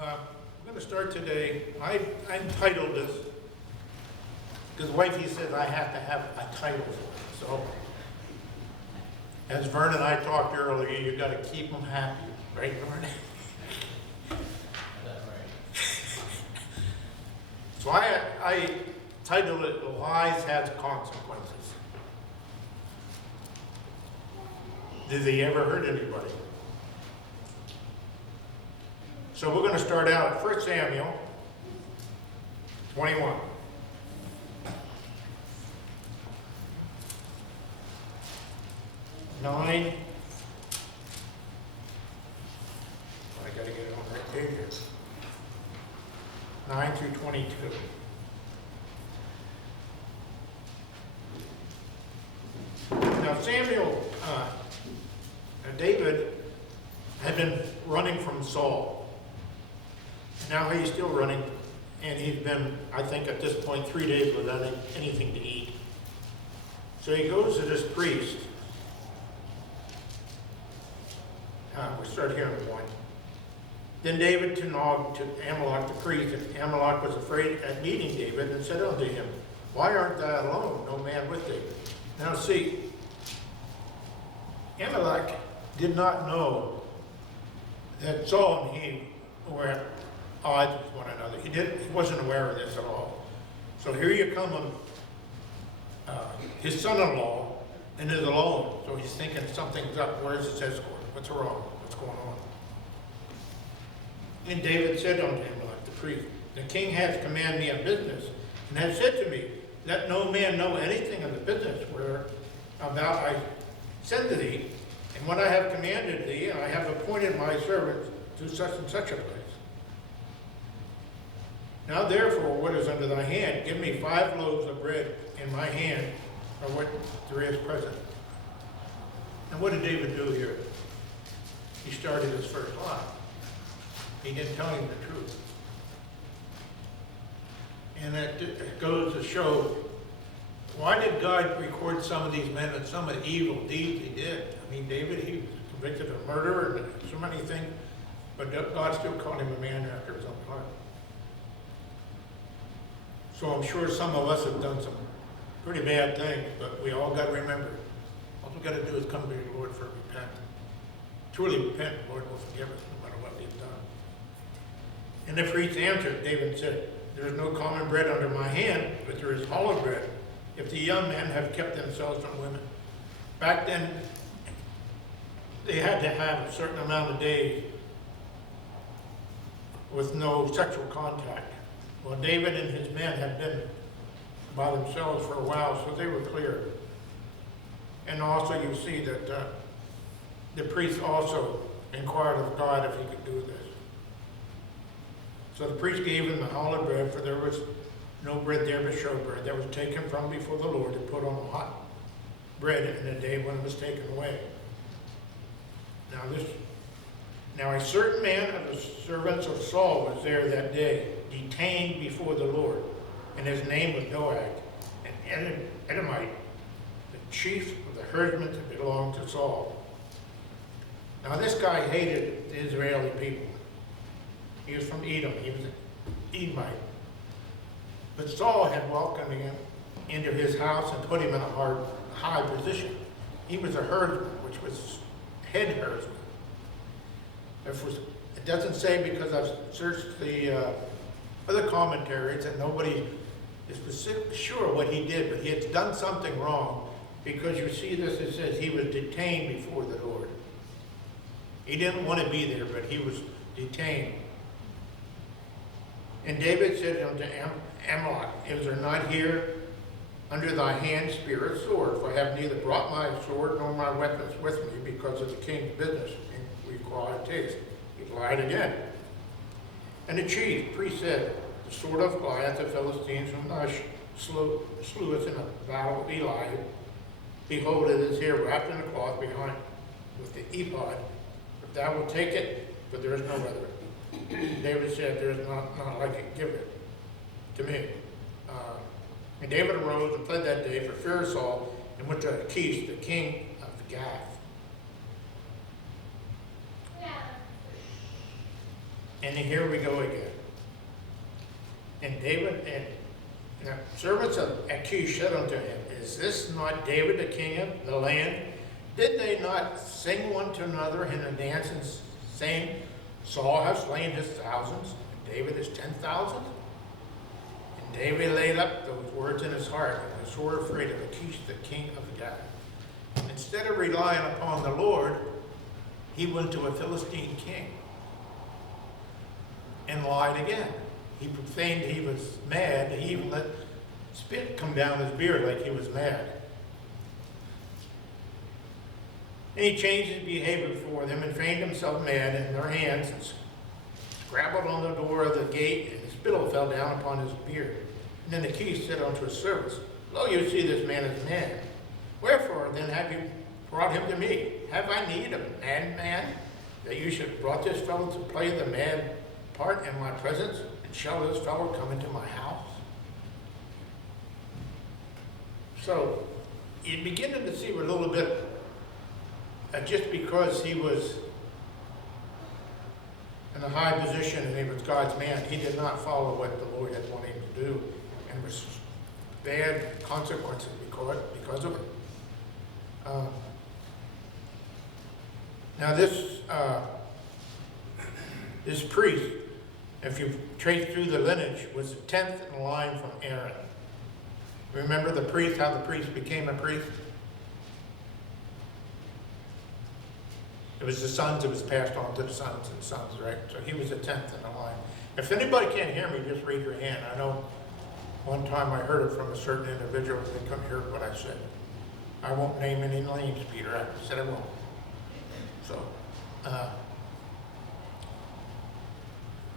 I'm going to start today. I entitled this, because wifey says I have to have a title for it. So, as Vern and I talked earlier, you got to keep them happy, right, Vern? That's right. So I titled it, Lies Has Consequences. Did they ever hurt anybody? So we're going to start out at 1 Samuel 21. I got to get it on right there. 9 through 22. Now Samuel, David had been running from Saul. Now he's still running, and he's been, I think at this point, 3 days without anything to eat. So he goes to this priest. We start here in 1. Then David to Amalek the priest, and Amalek was afraid at meeting David, and said unto him, Why art thou alone, no man with thee? Now see, Amalek did not know that Saul and he were at odds with one another. He wasn't aware of this at all. So here you come, his son-in-law, and is alone. So he's thinking something's up. Where's his escort? What's wrong? What's going on? And David said unto him, like the priest, The king hath commanded me a business, and hath said to me, Let no man know anything of the business whereabout I send to thee, and what I have commanded thee, I have appointed my servants to such and such a place. Now therefore, what is under thy hand? Give me 5 loaves of bread in my hand, or what there is present. And what did David do here? He started his first lie. He didn't tell him the truth. And it goes to show, why did God record some of these men and some of the evil deeds he did? I mean, David, he was convicted of murder and so many things, but God still called him a man after his own heart. So I'm sure some of us have done some pretty bad things, but we all got to remember, all we got to do is come to the Lord for repent. Truly repent, the Lord will forgive us no matter what we've done. And the priest answered, David said, There is no common bread under my hand, but there is hollow bread, if the young men have kept themselves from women. Back then, they had to have a certain amount of days with no sexual contact. Well, David and his men had been by themselves for a while, so they were clear. And also you see that the priest also inquired of God if he could do this. So the priest gave him the hollow bread, for there was no bread there but showbread that was taken from before the Lord and put on hot bread in the day when it was taken away. Now a certain man of the servants of Saul was there that day, detained before the Lord, and his name was Doeg, an Edomite, the chief of the herdsmen that belonged to Saul. Now this guy hated the Israeli people. He was from Edom. He was an Edomite. But Saul had welcomed him into his house and put him in a high position. He was a herdsman, which was head herdsman. It doesn't say, because I've searched the other commentaries, and nobody is specific, sure what he did, but he had done something wrong, because you see this, it says he was detained before the Lord. He didn't want to be there, but he was detained. And David said unto Amalek, Is there not here under thy hand spear or sword? For I have neither brought my sword nor my weapons with me, because of the king's business require taste. He lied again. And the chief priest said, The sword of Goliath, the Philistines, whom thou slewest in the battle of Eli, behold, it is here wrapped in a cloth behind with the ephod. If thou wilt take it, but there is no other. David said, There is not like it, give it to me. And David arose and fled that day for fear of Saul, and went to Achish, the king of Gath. And here we go again. And David and the servants of Achish said unto him, Is this not David the king of the land? Did they not sing one to another in a dance and saying, Saul has slain his thousands, and David his 10,000? And David laid up those words in his heart, and was sore afraid of Achish the king of Gath. Instead of relying upon the Lord, he went to a Philistine king and lied again. He feigned he was mad. He even let spit come down his beard like he was mad. And he changed his behavior before them and feigned himself mad in their hands and scrabbled on the door of the gate, and the spittle fell down upon his beard. And then the king said unto his servants, Lo, you see this man is mad. Wherefore then have you brought him to me? Have I need of a madman, that you should have brought this fellow to play the mad part in my presence? And shall this fellow come into my house? So you're beginning to see a little bit that just because he was in a high position and he was God's man, he did not follow what the Lord had wanted him to do, and was bad consequences because of it. Now this priest, if you trace through the lineage, was the 10th in line from Aaron. Remember the priest, how the priest became a priest? It was the sons, it was passed on to the sons and sons, right? So he was the 10th in the line. If anybody can't hear me, just raise your hand. I know one time I heard it from a certain individual, they couldn't hear what I said. I won't name any names, Peter. I said I won't. So,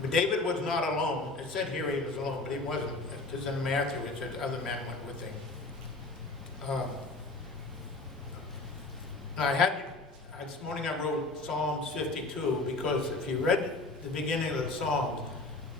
but David was not alone. It said here he was alone, but he wasn't. Because in Matthew it said other men went with him. This morning I wrote Psalms 52 because if you read the beginning of the Psalms,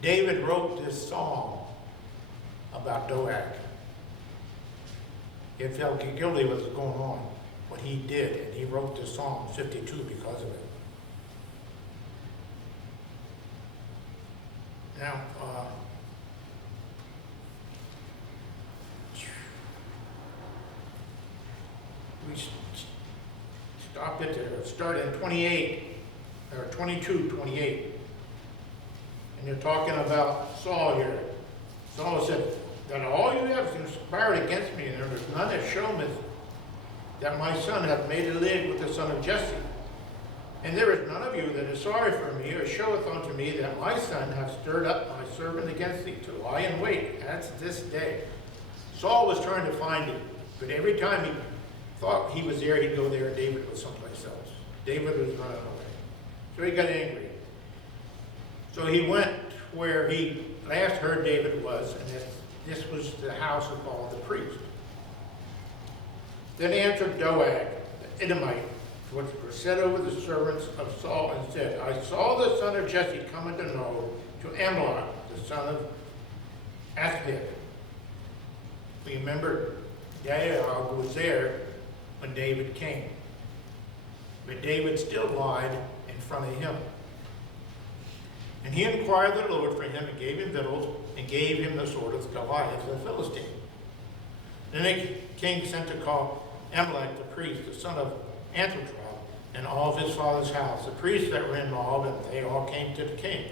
David wrote this song about Doeg. He felt guilty with what's going on, what he did, and he wrote this Psalm 52 because of it. Now, we stop it there. Start in 28, or 22:28. And you're talking about Saul here. Saul said, that all you have conspired against me, and there is none that show me that my son hath made a league with the son of Jesse. And there is none of you that is sorry for me, or showeth unto me that my son hath stirred up my servant against thee, to lie in wait. That's this day. Saul was trying to find him, but every time he thought he was there, he'd go there, and David was someplace else. David was running away. So he got angry. So he went where he last heard David was, and this was the house of all the priests. Then answered Doeg, the Edomite, which was set over the servants of Saul, and said, I saw the son of Jesse come unto Nob to Amalek, the son of Ahithub. Remember, Doeg was there when David came. But David still lied in front of him. And he inquired the Lord for him, and gave him victuals, and gave him the sword of Goliath the Philistine. Then the king sent to call Amalek the priest, the son of Ahithub, and all of his father's house, the priests that were in Moab, and they all came to the king.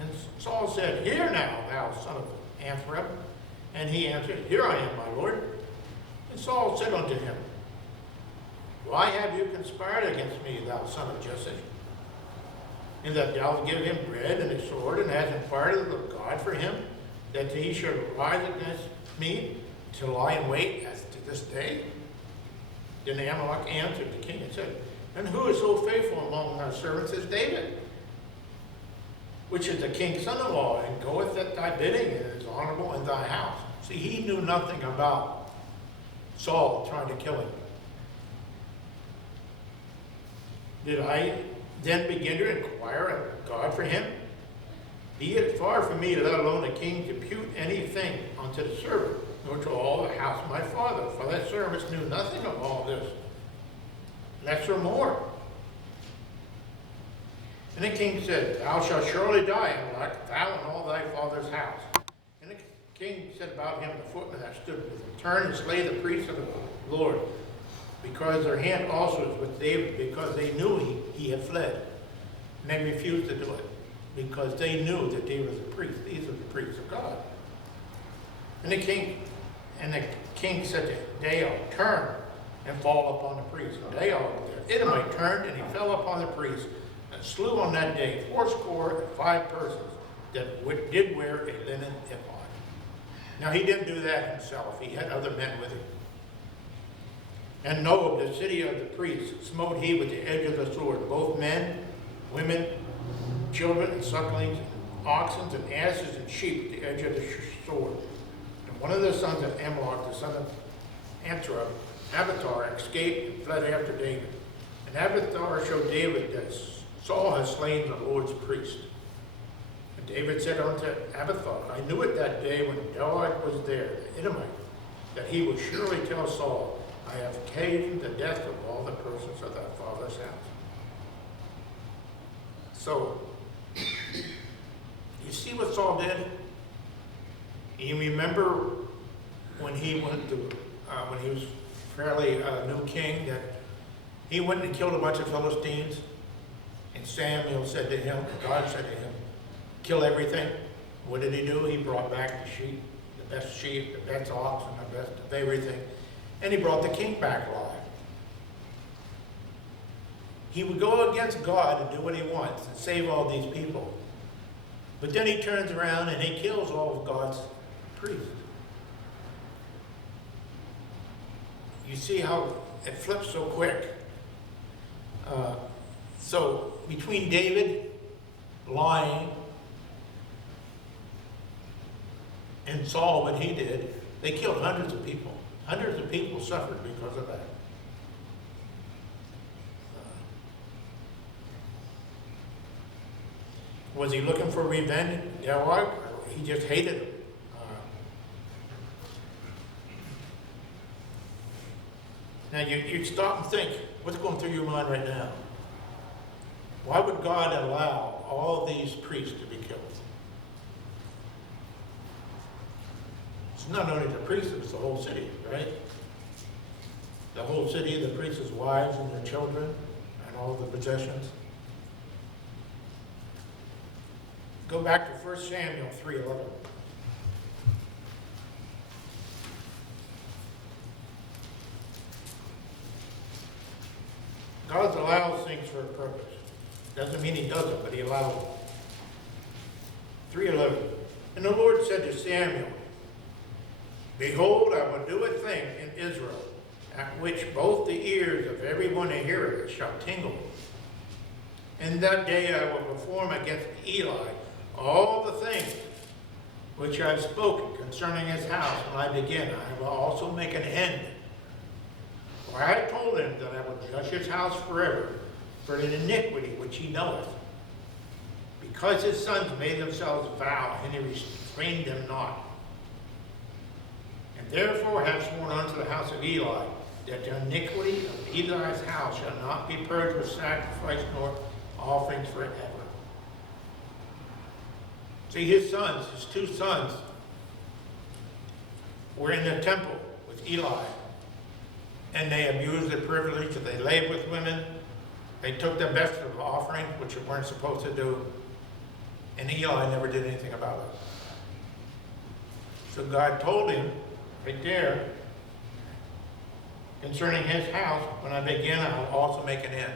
And Saul said, Hear now, thou son of Ahithub. And he answered, Here I am, my lord. And Saul said unto him, Why have you conspired against me, thou son of Jesse? And that thou give him bread and a sword, and hast inquired of God for him, that he should rise against me to lie in wait as to this day? Then Amalek answered the king and said, And who is so faithful among our servants as David, which is the king's son-in-law, and goeth at thy bidding, and is honorable in thy house? See, he knew nothing about Saul trying to kill him. Did I then begin to inquire of God for him? Be it far from me, let alone the king, to impute anything unto the servant, nor to all the house of my father. For that servants knew nothing of all this, less or more. And the king said, Thou shalt surely die, Amalek, thou and all thy father's house. And the king said about him, the footman that stood with him, Turn and slay the priests of the Lord, because their hand also is with David, because they knew he had fled. And they refused to do it, because they knew that David was a priest. These are the priests of God. And the king said to Dael, Turn and fall upon the priest. And Dael, the Edomite, turned and he fell upon the priest and slew on that day 75 persons that did wear a linen ephod. Now he didn't do that himself. He had other men with him. And Nob, the city of the priests, smote he with the edge of the sword, both men, women, children, and sucklings, and oxen, and asses, and sheep with the edge of the sword. And one of the sons of Amalek, the son of Antra, Abiathar, escaped and fled after David. And Abiathar showed David that Saul had slain the Lord's priest. And David said unto Abiathar, I knew it that day when Doeg was there, the Edomite, that he would surely tell Saul, I have occasioned the death of all the persons of thy father's house. So, you see what Saul did? You remember when he went to, when he was fairly new king, that he went and killed a bunch of Philistines, and Samuel said to him, God said to him, kill everything. What did he do? He brought back the sheep, the best oxen, the best of everything, and he brought the king back alive. He would go against God and do what he wants and save all these people. But then he turns around and he kills all of God's priests. You see how it flips so quick. So between David lying and Saul, what he did, they killed hundreds of people. Hundreds of people suffered because of that. Was he looking for revenge? Yeah, well, he just hated him. Now you stop and think, what's going through your mind right now? Why would God allow all these priests to be killed? It's not only the priests, it's the whole city, right? The whole city, the priests' wives and their children, and all the possessions. Go back to 1 Samuel 3:11. God allows things for a purpose. Doesn't mean he doesn't, but he allows it. 3:11. And the Lord said to Samuel, Behold, I will do a thing in Israel, at which both the ears of everyone who heareth it shall tingle. And that day I will perform against Eli all the things which I have spoken concerning his house when I begin. I will also make an end. For I have told him that I will judge his house forever for the iniquity which he knoweth, because his sons made themselves vow, and he restrained them not. And therefore have sworn unto the house of Eli, that the iniquity of Eli's house shall not be purged with sacrifice nor offerings forever. See, his sons, his two sons, were in the temple with Eli, and they abused their privilege, they lay with women, they took the best of offerings, which they weren't supposed to do, and Eli never did anything about it. So God told him, right there, concerning his house, when I begin, I will also make an end.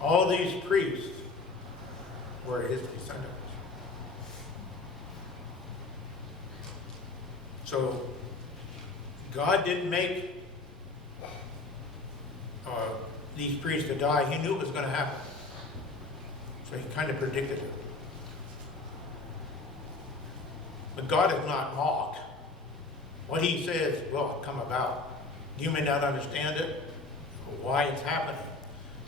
All these priests were his descendants. So God didn't make these priests to die. He knew it was going to happen. So he kind of predicted it. But God is not mocked. What he says will come about. You may not understand it, or why it's happening,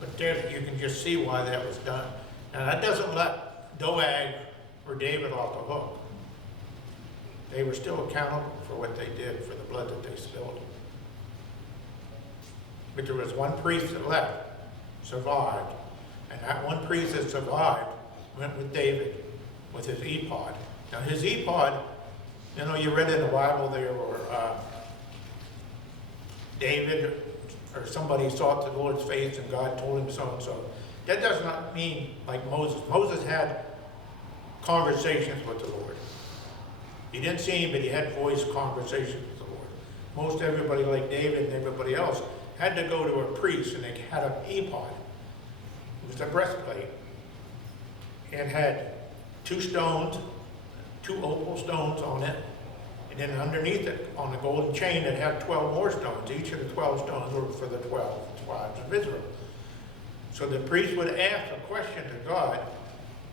but there you can just see why that was done. Now that doesn't let Doeg or David off the hook. They were still accountable for what they did, for the blood that they spilled. But there was one priest that left, survived, And that one priest that survived went with David with his ephod. Now his ephod, you know, you read in the Bible there, or David or somebody sought the Lord's face and God told him so and so. That does not mean like Moses. Moses had conversations with the Lord. He didn't see him, but he had voice conversations with the Lord. Most everybody, like David and everybody else, had to go to a priest, and they had an ephod. It was a breastplate, and had two stones, two opal stones on it, and then underneath it, on the golden chain, it had 12 more stones. Each of the 12 stones were for the 12 tribes of Israel. So the priest would ask a question to God,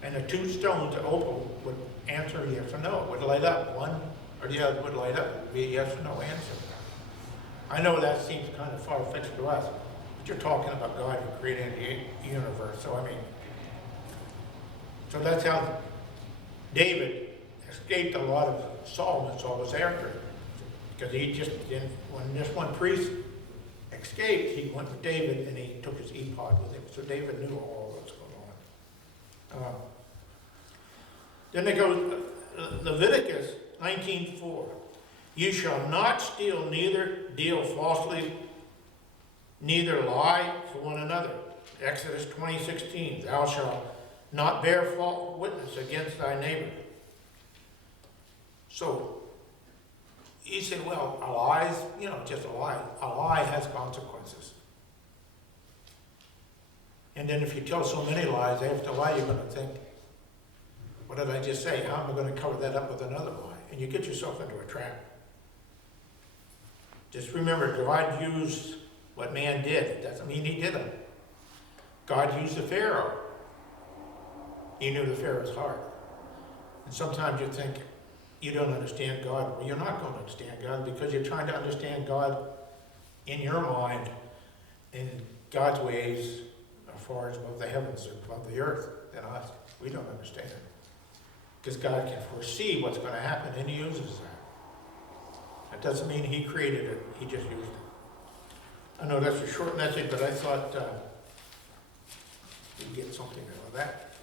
and the two stones, the opal, would answer yes or no. It would light up. One or the other would light up. It would be a yes or no answer. I know that seems kind of far-fetched to us, but you're talking about God who created the universe. So, I mean, so that's how David escaped a lot of Saul when Saul was after him. Because he just didn't, when this one priest escaped, he went with David and he took his ephod with him. So David knew all that was going on. Then it goes, Leviticus 19:4. You shall not steal, neither deal falsely, neither lie for one another. Exodus 20:16. Thou shalt not bear false witness against thy neighbor. So, you say, well, a lie is, you know, just a lie. A lie has consequences. And then if you tell so many lies, after a while you're going to think, what did I just say? How am I going to cover that up with another lie? And you get yourself into a trap. Just remember, God used what man did. It doesn't mean he did it. God used the Pharaoh. He knew the Pharaoh's heart. And sometimes you think, you don't understand God. Well, you're not going to understand God because you're trying to understand God in your mind, in God's ways are far as above the heavens or above the earth than us. We don't understand it. Because God can foresee what's going to happen and he uses that. That doesn't mean he created it, he just used it. I know that's a short message, but I thought you'd get something out of that.